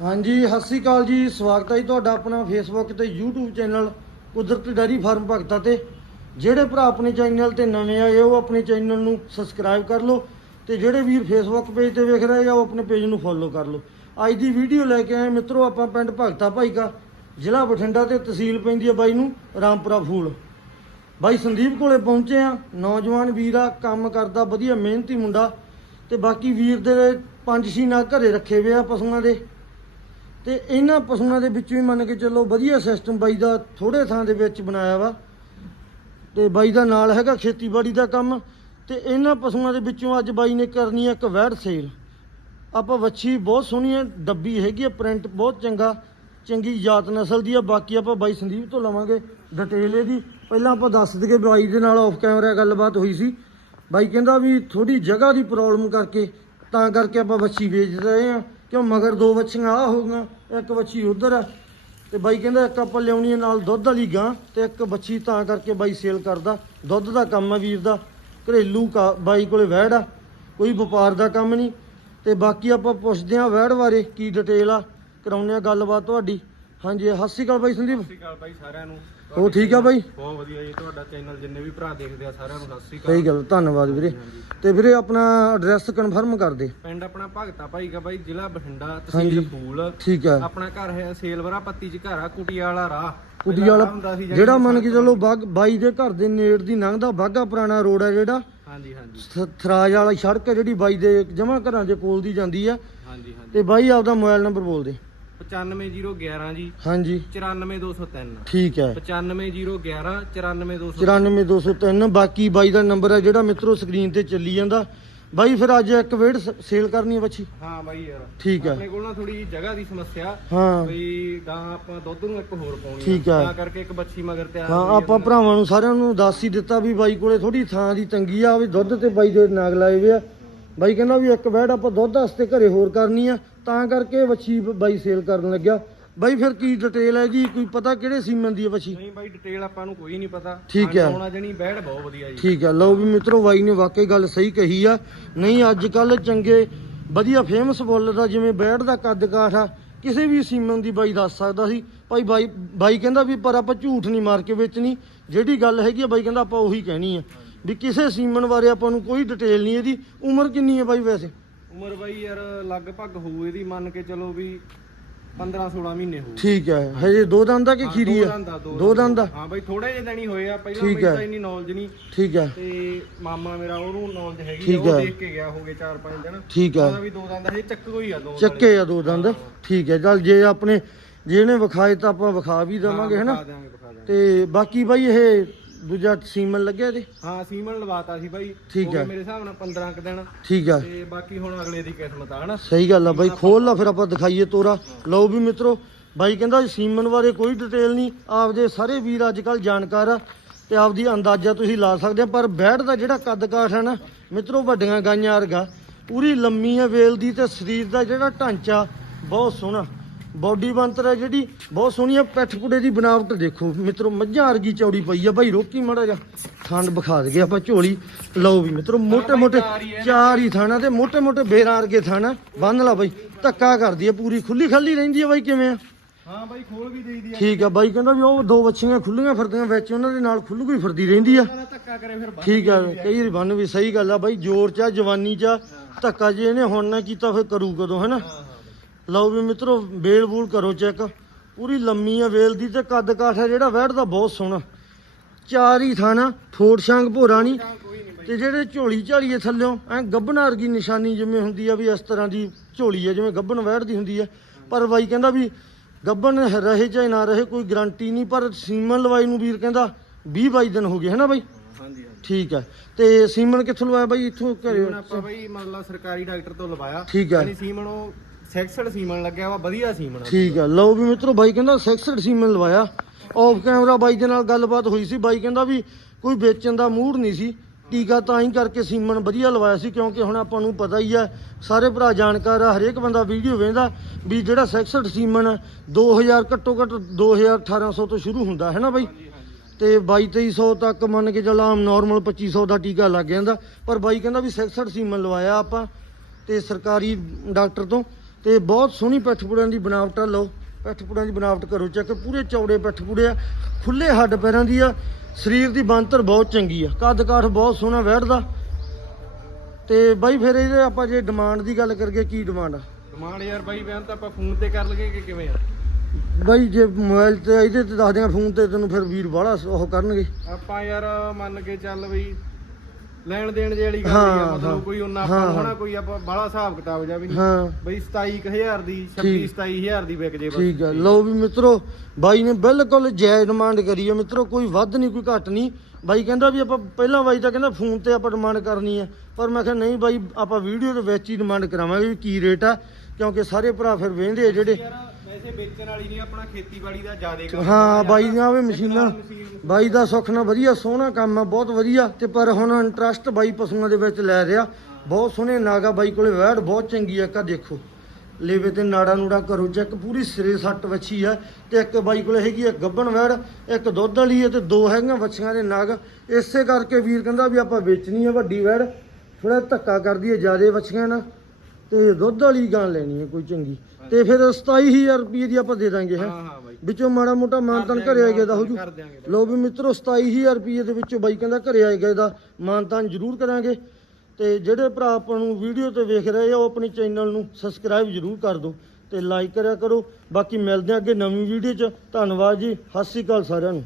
ਹਾਂਜੀ, ਸਤਿ ਸ੍ਰੀ ਅਕਾਲ ਜੀ। ਸਵਾਗਤ ਹੈ ਜੀ ਤੁਹਾਡਾ ਆਪਣਾ ਫੇਸਬੁੱਕ ਤੇ YouTube ਚੈਨਲ ਕੁਦਰਤੀ ਡੈਰੀ ਫਾਰਮ ਭਗਤਾ ਤੇ। ਜਿਹੜੇ ਭਰਾ ਆਪਣੇ ਚੈਨਲ ਤੇ ਨਵੇਂ ਆਏ, ਉਹ ਆਪਣੇ ਚੈਨਲ ਨੂੰ ਸਬਸਕ੍ਰਾਈਬ ਕਰ ਲਓ ਤੇ ਜਿਹੜੇ ਵੀਰ ਫੇਸਬੁੱਕ ਪੇਜ ਤੇ ਵੇਖ ਰਹੇ ਆ, ਉਹ ਆਪਣੇ ਪੇਜ ਨੂੰ ਫੋਲੋ ਕਰ ਲਓ। ਅੱਜ ਦੀ ਵੀਡੀਓ ਲੈ ਕੇ ਆਏ ਮਿੱਤਰੋ ਆਪਾਂ ਪਿੰਡ ਭਗਤਾ ਭਾਈ ਕਾ, ਜ਼ਿਲ੍ਹਾ ਬਠਿੰਡਾ ਤੇ ਤਹਿਸੀਲ ਪੈਂਦੀ ਹੈ ਬਾਈ ਨੂੰ, ਰਾਮਪੁਰਾ ਫੂਲ। ਬਾਈ ਸੰਦੀਪ ਕੋਲੇ ਪਹੁੰਚੇ ਆ, ਨੌਜਵਾਨ ਵੀਰ ਆ, ਕੰਮ ਕਰਦਾ, ਵਧੀਆ ਮਿਹਨਤੀ ਮੁੰਡਾ ਤੇ ਬਾਕੀ ਵੀਰ ਦੇ ਪੰਜ ਛੇ ਨਾ ਘਰੇ ਰੱਖੇ ਹੋਏ ਆ ਪਸ਼ੂਆਂ ਦੇ। ਤੇ ਇਹਨਾਂ ਪਸ਼ੂਆਂ ਦੇ ਵਿੱਚੋਂ ਹੀ ਮੰਨ ਕੇ ਚੱਲੋ ਵਧੀਆ ਸਿਸਟਮ ਬਾਈ ਦਾ ਥੋੜੇ ਥਾਂ ਦੇ ਵਿੱਚ ਬਣਾਇਆ ਵਾ। ਤੇ ਬਾਈ ਦਾ ਨਾਲ ਹੈਗਾ ਖੇਤੀਬਾੜੀ ਦਾ ਕੰਮ ਤੇ ਇਹਨਾਂ ਪਸ਼ੂਆਂ ਦੇ ਵਿੱਚੋਂ ਅੱਜ ਬਾਈ ਨੇ ਕਰਨੀ ਹੈ ਇੱਕ ਵੈੜ ਸੇਲ। ਆਪਾਂ ਵੱਛੀ ਬਹੁਤ ਸੋਹਣੀ ਹੈ ਡੱਬੀ ਹੈਗੀ ਹੈ ਪ੍ਰਿੰਟ ਬਹੁਤ ਚੰਗਾ, ਚੰਗੀ ਜਾਤ ਨਸਲ ਦੀ ਆ, ਬਾਕੀ ਆਪਾਂ ਬਾਈ ਸੰਦੀਪ ਤੋਂ ਲਵਾਂਗੇ ਡਿਟੇਲ ਇਹਦੀ। ਪਹਿਲਾਂ ਆਪਾਂ ਦੱਸ ਦਈਏ ਬਾਈ ਦੇ ਨਾਲ ਆਫ ਕੈਮਰਾ ਗੱਲਬਾਤ ਹੋਈ ਸੀ। ਬਾਈ ਕਹਿੰਦਾ ਵੀ ਥੋੜੀ ਜਗ੍ਹਾ ਦੀ ਪ੍ਰੋਬਲਮ ਕਰਕੇ ਤਾਂ ਕਰਕੇ ਆਪਾਂ ਵੱਛੀ ਵੇਚ ਰਹੇ ਆ। ਕਿਉਂ ਮਗਰ ਦੋ ਵੱਛੀਆਂ ਆ ਹੋ ਗਈਆਂ, ਇੱਕ ਵੱਛੀ ਉਧਰ ਆ। ਤੇ ਬਾਈ ਕਹਿੰਦਾ ਇੱਕ ਆਪਾਂ ਲਿਆਉਣੀ ਹੈ ਨਾਲ ਦੁੱਧ ਵਾਲੀ ਗਾਂ, ਤੇ ਇੱਕ ਬੱਚੀ ਤਾਂ ਕਰਕੇ ਬਾਈ ਸੇਲ ਕਰਦਾ। ਦੁੱਧ ਦਾ ਕੰਮ ਆ ਵੀਰ ਦਾ, ਘਰੇਲੂ ਕਾ- ਬਾਈ ਕੋਲੇ ਵਹਿੜ ਆ, ਕੋਈ ਵਪਾਰ ਦਾ ਕੰਮ ਨਹੀਂ। ਤੇ ਬਾਕੀ ਆਪਾਂ ਪੁੱਛਦੇ ਆ ਵਹਿੜ ਬਾਰੇ, ਕੀ ਡਿਟੇਲ ਆ, ਕਰਾਉਂਦੇ ਆ ਗੱਲਬਾਤ ਤੁਹਾਡੀ। ਹਾਂਜੀ, ਸਤਿ ਸ਼੍ਰੀ ਅਕਾਲ ਬਾਈ ਸੰਦੀਪ। ਸਤਿ ਸ਼੍ਰੀ ਅਕਾਲ ਬਾਈ ਸਾਰਿਆਂ ਨੂੰ। ਹੋ ਠੀਕ ਆ ਬਾਈ? ਬਹੁਤ ਵਧੀਆ ਜੀ ਤੁਹਾਡਾ ਚੈਨਲ ਜਿੰਨੇ ਵੀ ਭਰਾ ਦੇਖਦੇ ਆ ਸਾਰਿਆਂ ਨੂੰ ਸਤਿ ਸ਼੍ਰੀ ਸਹੀ ਅਕਾਲ ਗੱਲ ਧੰਨਵਾਦ ਵੀਰੇ। ਤੇ ਵੀਰੇ ਆਪਣਾ ਐਡਰੈਸ ਕਨਫਰਮ ਕਰ ਦੇ। ਪਿੰਡ ਆਪਣਾ ਭਗਤਾ ਭਾਈ ਕਾ ਬਾਈ ਜ਼ਿਲ੍ਹਾ ਬਠਿੰਡਾ ਤਹਿਸੀਲ ਫੂਲ। ਠੀਕ ਆ। ਆਪਣਾ ਘਰ ਹੈ ਸੇਲਵਰਾ ਪੱਤੀ ਚ ਘਰ ਆ ਕੁਟੀਆ ਵਾਲਾ ਰਾਹ ਪਹਿਲਾਂ ਵਾਲਾ ਜਿਹੜਾ ਮੰਨ ਕੇ ਚੱਲੋ ਬਾਈ ਦੇ ਘਰ ਦੇ ਨੇੜ ਦੀ ਲੰਘਦਾ ਬਾਗਾ ਪੁਰਾਣਾ ਰੋਡ ਹੈ ਜਿਹੜਾ। ਹਾਂਜੀ ਹਾਂਜੀ। ਥਰਾਜ ਵਾਲਾ ਸੜਕ ਜਿਹੜੀ ਬਾਈ ਦੇ ਜਮਾ ਘਰਾਂ ਦੇ ਕੋਲ ਦੀ ਜਾਂਦੀ ਆ। ਹਾਂਜੀ ਹਾਂਜੀ। ਤੇ ਬਾਈ ਆਪਦਾ ਮੋਬਾਈਲ ਨੰਬਰ ਬੋਲ ਦੇ। 95011 ਜੀ। ਹਾਂਜੀ। 94203 ਠੀਕ ਹੈ। 95011 94203 94203 ਬਾਕੀ ਬਾਈ ਦਾ ਨੰਬਰ ਹੈ ਜਿਹੜਾ ਮਿੱਤਰੋ ਸਕਰੀਨ ਤੇ ਚੱਲੀ ਜਾਂਦਾ। ਬਾਈ ਫਿਰ ਅੱਜ ਇੱਕ ਵੇੜ ਸੇਲ ਕਰਨੀ ਹੈ ਬੱਚੀ? ਹਾਂ ਬਾਈ ਯਾਰ। ਠੀਕ ਹੈ। ਆਪਣੇ ਕੋਲ ਨਾ ਥੋੜੀ ਜਗ੍ਹਾ ਦੀ ਸਮੱਸਿਆ। ਹਾਂ। ਬਈ ਗਾਂ ਆਪਾਂ ਦੁੱਧ ਨੂੰ ਇੱਕ ਹੋਰ ਪਾਉਣੀ ਠੀਕ ਆ। ਤਾਂ ਕਰਕੇ ਇੱਕ ਬੱਚੀ ਮਗਰ ਤਿਆਰ ਹਾਂ ਆਪਾਂ ਭਰਾਵਾਂ ਨੂੰ ਸਾਰਿਆਂ ਨੂੰ ਦੱਸ ਹੀ ਦਿੱਤਾ ਵੀ ਬਾਈ ਕੋਲੇ ਥੋੜੀ ਥਾਂ ਦੀ ਤੰਗੀ ਆ ਵੀ ਦੁੱਧ ਤੇ ਬਾਈ ਦੇ ਨਾਗ ਲਾਏ ਵੇ ਆ। ਬਾਈ ਕਹਿੰਦਾ ਵੀ ਇੱਕ ਵੈੜ ਆਪਾਂ ਦੁੱਧ ਵਾਸਤੇ ਘਰੇ ਹੋਰ ਕਰਨੀ ਆ ਤਾਂ ਕਰਕੇ ਵੱਛੀ ਬਾਈ ਸੇਲ ਕਰਨ ਲੱਗਿਆ। ਬਾਈ ਫਿਰ ਕੀ ਡਿਟੇਲ ਹੈ ਜੀ ਕੋਈ ਪਤਾ ਕਿਹੜੇ ਸੀਮਨ ਦੀ ਹੈ ਵੱਛੀ? ਨਹੀਂ ਬਾਈ ਡਿਟੇਲ ਆਪਾਂ ਨੂੰ ਕੋਈ ਨਹੀਂ ਪਤਾ। ਠੀਕ ਹੈ। ਆਉਣਾ ਜਣੀ ਬੈੜ ਬਹੁਤ ਵਧੀਆ ਜੀ। ਠੀਕ ਹੈ ਲਓ ਵੀ ਮਿੱਤਰੋ ਬਾਈ ਨੇ ਵਾਕਈ ਗੱਲ ਸਹੀ ਕਹੀ ਆ। ਨਹੀਂ ਅੱਜ ਕੱਲ ਚੰਗੇ ਵਧੀਆ ਫੇਮਸ ਬੋਲਰ ਦਾ ਜਿਵੇਂ ਬੈਟ ਦਾ ਕੱਦ ਕਾਠ ਆ ਕਿਸੇ ਵੀ ਸੀਮਨ ਦੀ ਬਾਈ ਦੱਸ ਸਕਦਾ ਸੀ। ਭਾਈ ਬਾਈ ਬਾਈ ਕਹਿੰਦਾ ਵੀ ਪਰ ਆਪਾਂ ਝੂਠ ਨਹੀਂ ਮਾਰ ਕੇ ਵੇਚਣੀ। ਜਿਹੜੀ ਗੱਲ ਹੈਗੀ ਆ ਬਾਈ ਕਹਿੰਦਾ ਆਪਾਂ ਉਹੀ ਕਹਿਣੀ ਆ। ਵੀ ਕਿਸੇ ਸੀਮਨ ਬਾਰੇ ਆਪਾਂ ਨੂੰ ਕੋਈ ਡਿਟੇਲ ਨਹੀਂ ਇਹਦੀ। ਉਮਰ ਕਿੰਨੀ ਹੈ ਬਾਈ ਵੈਸੇ? ਉਮਰ ਬਾਈ ਯਾਰ ਲਗਭਗ ਹੋਊ ਇਹਦੀ ਮੰਨ ਕੇ ਚਲੋ ਵੀ 15 16 ਮਹੀਨੇ ਹੋਊ। ਠੀਕ ਹੈ। ਹਜੇ ਦੋ ਦੰਦ ਦਾ ਕਿ ਹਾਂ, ਖੀਰੀ ਆ? ਦੋ ਦੰਦ ਦਾ ਹਾਂ ਬਾਈ ਥੋੜੇ ਜਿਹੇ ਦਿਨ ਹੀ ਹੋਏ ਆ। ਪਹਿਲਾਂ ਹੈ। ਤਾਂ ਇੰਨੀ ਨੌਲੇਜ ਨਹੀਂ। ਠੀਕ ਹੈ। ਤੇ ਮਾਮਾ ਮੇਰਾ ਉਹਨੂੰ ਨੌਲੇਜ ਹੈਗੀ ਉਹ ਹੈ। ਦੇਖ ਕੇ ਗਿਆ ਹੋਗੇ 4-5 ਦਿਨ। ਠੀਕ ਹੈ। ਵੀ ਦੋ ਦੰਦ ਹਜੇ ਚੱਕ ਹੋਈ ਆ ਦੋ ਚੱਕੇ ਆ ਦੋ ਦੰਦ। ਠੀਕ ਹੈ। ਚੱਲ ਜੇ ਆਪਣੇ ਜੇ ਇਹਨੇ ਵਿਖਾਏ ਤਾਂ ਆਪਾਂ ਵਿਖਾ ਵੀ ਦੇਵਾਂਗੇ ਹੈਨਾ? ਤੇ ਬਾਕੀ ਬਾਈ ਇਹ ਦੂਜਾ ਸੀਮਨ ਲੱਗਿਆ ਇਹਦੇ? ਹਾਂ ਸੀਮਨ ਲਵਾਤਾ ਸੀ ਬਾਈ। ਠੀਕ ਹੋ ਹੈ। ਮੇਰੇ ਹਿਸਾਬ ਨਾਲ 15 ਕ ਦਿਨ। ਠੀਕ ਆ। ਤੇ ਬਾਕੀ ਹੁਣ ਅਗਲੇ ਦੀ ਕਿਸਮਤ ਆ ਹਨਾ? ਸਹੀ ਗੱਲ ਆ ਬਾਈ ਖੋਲ ਲਾ ਫਿਰ ਆਪਾਂ ਦਿਖਾਈਏ ਤੋਰਾ। ਲਓ ਵੀ ਮਿੱਤਰੋ ਬਾਈ ਕਹਿੰਦਾ ਸੀਮਨ ਬਾਰੇ ਕੋਈ ਡਿਟੇਲ ਨਹੀਂ। ਆਪਦੇ ਸਾਰੇ ਵੀਰ ਅੱਜ ਕੱਲ ਜਾਣਕਾਰ ਆ ਤੇ ਆਪਦੀ ਅੰਦਾਜ਼ਾ ਤੁਸੀਂ ਲਾ ਸਕਦੇ ਆ ਪਰ ਬੈੜ ਦਾ ਜਿਹੜਾ ਕੱਦ ਕਾਠ ਹੈ ਨਾ ਮਿੱਤਰੋ ਵੱਡੀਆਂ ਗਾਈਆਂ ਵਰਗਾ ਪੂਰੀ ਲੰਮੀ ਆ ਵੇਲ ਦੀ ਤੇ ਸਰੀਰ ਦਾ ਜਿਹੜਾ ਢਾਂਚਾ ਬਹੁਤ ਸੋਹਣਾ। ਬੋਡੀ ਬੰਤਰ ਹੈ ਜਿਹੜੀ ਬਹੁਤ ਸੋਹਣੀ ਆ ਪੈਠ ਪੁੜੇ ਦੀ ਬਣਾਵਟ ਦੇਖੋ। ਮਿੱਤਰੋ ਮੱਝਾਂ ਵਰਗੀ ਚੌੜੀ ਪਈ ਆ। ਭਾਈ ਰੋਕੀ ਮੜਾ ਜਾ ਥਣ ਬਖਾ ਦੇ ਆਪਾਂ ਝੋਲੀ। ਲਓ ਵੀ ਮਿੱਤਰੋ ਮੋٹے ਮੋٹے ਚਾਰ ਹੀ ਥਾਣਾ ਤੇ ਮੋٹے ਮੋٹے ਬੇਰਾਂ ਵਰਗੇ ਥਾਣਾ। ਬੰਨ ਲਾ ਬਾਈ ਧੱਕਾ ਕਰਦੀ ਆ ਪੂਰੀ। ਖੁੱਲੀ ਖੱਲੀ ਰਹਿੰਦੀ ਆ ਬਾਈ ਕਿਵੇਂ ਆ? ਹਾਂ ਬਾਈ ਖੋਲ ਵੀ ਦੇਈਦੀ ਆ। ਠੀਕ ਆ ਬਾਈ ਕਹਿੰਦਾ ਵੀ ਉਹ ਦੋ ਬੱਚੀਆਂ ਖੁੱਲੀਆਂ ਫਿਰਦੀਆਂ ਵਿੱਚ ਉਹਨਾਂ ਦੇ ਨਾਲ ਖੁੱਲੂ ਕੋਈ ਫਿਰਦੀ ਰਹਿੰਦੀ ਆ। ਠੀਕ ਆ ਕਈ ਵਾਰੀ ਬੰਨ ਵੀ ਸਹੀ ਗੱਲ ਆ ਬਾਈ ਜ਼ੋਰ ਚ ਜਵਾਨੀ ਚਾ ਧੱਕਾ ਜੇ ਇਹਨੇ ਹੁਣ ਨਾ ਕੀਤਾ ਫਿਰ ਕਰੂ ਕਦੋਂ ਹੈਨਾ? ਲਓ ਵੀ ਮਿੱਤਰੋ ਵੇਲ ਬੂਲ ਕਰੋ ਚੈੱਕ ਪੂਰੀ ਲੰਮੀ ਆ ਵੇਲ ਦੀ ਤੇ ਕੱਦ ਕਾਠ ਆ ਜਿਹੜਾ ਵੈੜਦਾ ਬਹੁਤ ਸੋਹਣਾ। ਚਾਰ ਹੀ ਥਾਣਾ ਥੋੜ ਸ਼ਾਂਗ ਭੋਰਾ ਨਹੀਂ ਤੇ ਜਿਹੜੇ ਝੋਲੀ ਝਾਲੀਏ ਥੱਲਿਓਂ ਐ ਗੱਬਣਾ ਵਰਗੀ ਨਿਸ਼ਾਨੀ ਜਿਵੇਂ ਹੁੰਦੀ ਆ ਵੀ ਇਸ ਤਰ੍ਹਾਂ ਦੀ ਝੋਲੀ ਆ ਜਿਵੇਂ ਗੱਬਣ ਵੈੜਦੀ ਹੁੰਦੀ ਆ। ਪਰ ਬਾਈ ਕਹਿੰਦਾ ਵੀ ਗੱਬਣ ਰਹੇ ਚਾਹੇ ਨਾ ਰਹੇ ਕੋਈ ਗਾਰੰਟੀ ਨਹੀਂ ਪਰ ਸੀਮਨ ਲਵਾਈ ਨੂੰ ਵੀਰ ਕਹਿੰਦਾ 20 22 ਦਿਨ ਹੋ ਗਏ ਹੈਨਾ ਬਾਈ? ਹਾਂਜੀ ਹਾਂਜੀ। ਠੀਕ ਹੈ ਤੇ ਸੀਮਨ ਕਿੱਥੋਂ ਲਵਾਇਆ ਬਾਈ? ਇੱਥੋਂ ਘਰੇ ਆਪਾਂ ਬਾਈ ਮਤਲਬ ਸਰਕਾਰੀ ਡਾਕਟਰ ਤੋਂ ਲਵਾਇਆ। ਠੀਕ ਹੈ ਸੀਮਨ ਉਹ ਸੈਕਸਡ ਸੀਮਨ ਲੱਗਿਆ ਵਾ ਵਧੀਆ ਸੀਮਨ ਆ। ਠੀਕ ਹੈ ਲਓ ਵੀ ਮਿੱਤਰੋ ਬਾਈ ਕਹਿੰਦਾ ਸੈਕਸਡ ਸੀਮਨ ਲਵਾਇਆ। ਆਫ ਕੈਮਰਾ ਬਾਈ ਦੇ ਨਾਲ ਗੱਲਬਾਤ ਹੋਈ ਸੀ। ਬਾਈ ਕਹਿੰਦਾ ਵੀ ਕੋਈ ਵੇਚਣ ਦਾ ਮੂਡ ਨਹੀਂ ਸੀ। ਟੀਕਾ ਤਾਂ ਹੀ ਕਰਕੇ ਸੀਮਨ ਵਧੀਆ ਲਵਾਇਆ ਸੀ ਕਿਉਂਕਿ ਹੁਣ ਆਪਾਂ ਨੂੰ ਪਤਾ ਹੀ ਆ ਸਾਰੇ ਭਰਾ ਜਾਣਕਾਰ ਆ ਹਰੇਕ ਬੰਦਾ ਵੀਡੀਓ ਵੇਖਦਾ ਵੀ ਜਿਹੜਾ ਸੈਕਸਡ ਸੀਮਨ ਆ, 2000 ਘੱਟੋ ਘੱਟ 2000 1800 ਤੋਂ ਸ਼ੁਰੂ ਹੁੰਦਾ ਹੈ ਨਾ ਬਾਈ? ਤੇ 22 2300 ਤੱਕ ਮੰਨ ਕੇ ਚੱਲ ਆਮ ਨਾਰਮਲ 2500 ਦਾ ਟੀਕਾ ਲੱਗ ਜਾਂਦਾ। ਪਰ ਬਾਈ ਕਹਿੰਦਾ ਵੀ 66 ਸੀਮਨ ਲਵਾਇਆ ਆਪਾਂ ਤੇ ਸਰਕਾਰੀ ਡਾਕਟਰ ਤੋਂ। ਤੇ ਬਹੁਤ ਸੋਹਣੀ ਪੈਠਪੁੜਿਆਂ ਦੀ ਬਣਾਵਟ ਆ ਲਓ ਪੈਠਪੁੜਿਆਂ ਦੀ ਬਣਾਵਟ ਕਰੋ ਚੈੱਕ ਪੂਰੇ ਚੌੜੇ ਪੈਠਪੁੜੇ ਆ ਖੁੱਲੇ ਹੱਡ ਪੈਰਾਂ ਦੀ ਆ ਸਰੀਰ ਦੀ ਬਣਤਰ ਬਹੁਤ ਚੰਗੀ ਆ ਕੱਦ ਕਾਠ ਬਹੁਤ ਸੋਹਣਾ ਬੈਠਦਾ। ਤੇ ਬਾਈ ਫਿਰ ਇਹਦੇ ਆਪਾਂ ਜੇ ਡਿਮਾਂਡ ਦੀ ਗੱਲ ਕਰੀਏ ਕੀ ਡਿਮਾਂਡ ਆ? ਡਿਮਾਂਡ ਯਾਰ ਬਾਈ ਬਿਆਨ ਤਾਂ ਆਪਾਂ ਫੋਨ ਤੇ ਕਰ ਲਗੇ ਕਿ ਕਿਵੇਂ ਆ? ਬਾਈ ਜੇ ਮੋਬਾਈਲ ਤੇ ਇਹਦੇ ਤੇ ਦੱਸ ਦਿਆਂ ਫੋਨ ਤੇ ਤੈਨੂੰ ਫਿਰ ਵੀਰ ਬਾਹਲਾ ਉਹ ਕਰਨਗੇ। ਆਪਾਂ ਯਾਰ ਮੰਨ ਕੇ ਚੱਲ ਬਈ ਲੈਣ ਦੇਣ ਜੇ ਵਾਲੀ ਗੱਲ ਹਾਂ, ਹੀ ਆ ਹਾਂ। ਮਤਲਬ ਕੋਈ ਉਹਨਾਂ ਆਪਾਂ ਹਾਂ। ਹਨਾ ਕੋਈ ਆਪਾਂ ਬਾਹਲਾ ਹਿਸਾਬ ਕਿਤਾਬ ਜਾ ਵੀ ਨਹੀਂ ਹਾਂ। ਬਈ 27000 ਦੀ 26 ਠੀਕ। 27000 ਦੀ ਵਿਕ ਜੇ ਬਸ। ਠੀਕ ਹੈ ਲਓ ਵੀ ਮਿੱਤਰੋ ਬਾਈ ਨੇ ਬਿਲਕੁਲ ਜਾਇਜ਼ ਡਿਮਾਂਡ ਕਰੀ ਹੈ ਮਿੱਤਰੋ ਕੋਈ ਵੱਧ ਨਹੀਂ ਕੋਈ ਘੱਟ ਨਹੀਂ। ਬਾਈ ਕਹਿੰਦਾ ਵੀ ਆਪਾਂ ਪਹਿਲਾਂ ਬਾਈ ਤਾਂ ਕਹਿੰਦਾ ਫੋਨ ਤੇ ਆਪਾਂ ਡਿਮਾਂਡ ਕਰਨੀ ਹੈ ਪਰ ਮੈਂ ਕਿਹਾ ਨਹੀਂ ਬਾਈ ਆਪਾਂ ਵੀਡੀਓ ਦੇ ਵਿੱਚ ਹੀ ਡਿਮਾਂਡ ਕਰਾਵਾਂਗੇ ਵੀ ਕੀ ਰੇਟ ਆ। ਕਿਉਂਕਿ ਸਾਰੇ ਭਰਾ ਫਿਰ ਵੇਂਦੇ ਆ ਜਿਹੜੇ ਵੈਸੇ ਵੇਚਣ ਵਾਲੀ ਨਹੀਂ ਆਪਣਾ ਖੇਤੀਬਾੜੀ ਦਾ ਜ਼ਿਆਦਾ ਕੰਮ ਹਾਂ ਬਾਈ ਦੀਆਂ ਵੀ ਮਸ਼ੀਨਾਂ ਬਾਈ ਦਾ ਸੁੱਖ ਨਾਲ ਵਧੀਆ ਸੋਹਣਾ ਕੰਮ ਆ ਬਹੁਤ ਵਧੀਆ। ਤੇ ਪਰ ਹੁਣ ਇੰਟਰਸਟ ਬਾਈ ਪਸ਼ੂਆਂ ਦੇ ਵਿੱਚ ਲੈ ਰਿਹਾ। ਬਹੁਤ ਸੋਹਣੇ ਨਾਗਾ ਬਾਈ ਕੋਲੇ ਵੈੜ ਬਹੁਤ ਚੰਗੀ ਆ ਕਾ ਦੇਖੋ। ਲੇਵੇ ਤੇ ਨਾੜਾ ਨੂੜਾ ਕਰੋ ਚੈੱਕ ਪੂਰੀ ਸਿਰੇ ਸੱਟ ਵੱਛੀ ਆ। ਤੇ ਇੱਕ ਬਾਈ ਕੋਲੇ ਹੈਗੀ ਆ ਗੱਬਣ ਵੈੜ ਇੱਕ ਦੁੱਧ ਵਾਲੀ ਆ ਤੇ ਦੋ ਹੈਗੀਆਂ ਵੱਛੀਆਂ ਦੇ ਨਗ। ਇਸੇ ਕਰਕੇ ਵੀਰ ਕਹਿੰਦਾ ਵੀ ਆਪਾਂ ਵੇਚਣੀ ਆ ਵੱਡੀ ਵੈੜ। ਥੋੜਾ ਧੱਕਾ ਕਰਦੀ ਹੈ ਜਿਆਦੇ ਵੱਛੀਆਂ ਨਾਲ। ਤੇ ਦੁੱਧ ਵਾਲੀ ਗਾਂ ਲੈਣੀ ਹੈ ਕੋਈ ਚੰਗੀ। ਤੇ ਫਿਰ 27000 ਰੁਪਏ ਦੀ ਆਪਾਂ ਦੇ ਦਾਂਗੇ ਹੈ। ਹਾਂ ਹਾਂ ਬਾਈ। ਵਿੱਚੋਂ ਮਾੜਾ ਮੋਟਾ ਮਾਨਤਨ ਘਰੇ ਆਏਗਾ ਦਾ ਹੋ ਜੂ ਕਰ ਦਿਆਂਗੇ ਲੋ ਵੀ ਮਿੱਤਰੋ 27000 ਰੁਪਏ ਦੇ ਵਿੱਚੋਂ ਬਾਈ ਕਹਿੰਦਾ ਘਰੇ ਆਏਗਾ ਇਹਦਾ ਮਾਨਤਾਨ ਜ਼ਰੂਰ ਕਰਾਂਗੇ। ਤੇ ਜਿਹੜੇ ਭਰਾ ਆਪਾਂ ਨੂੰ ਵੀਡੀਓ ਤੇ ਵੇਖ ਰਹੇ ਆ ਉਹ ਆਪਣੀ ਚੈਨਲ ਨੂੰ ਸਬਸਕ੍ਰਾਈਬ ਜ਼ਰੂਰ ਕਰ ਦਿਓ ਤੇ ਲਾਈਕ ਕਰਿਆ ਕਰੋ। ਬਾਕੀ ਮਿਲਦੇ ਆ ਅੱਗੇ ਨਵੀਂ ਵੀਡੀਓ 'ਚ। ਧੰਨਵਾਦ ਜੀ ਸਤਿ ਸ਼੍ਰੀ ਅਕਾਲ ਸਾਰਿਆਂ ਨੂੰ।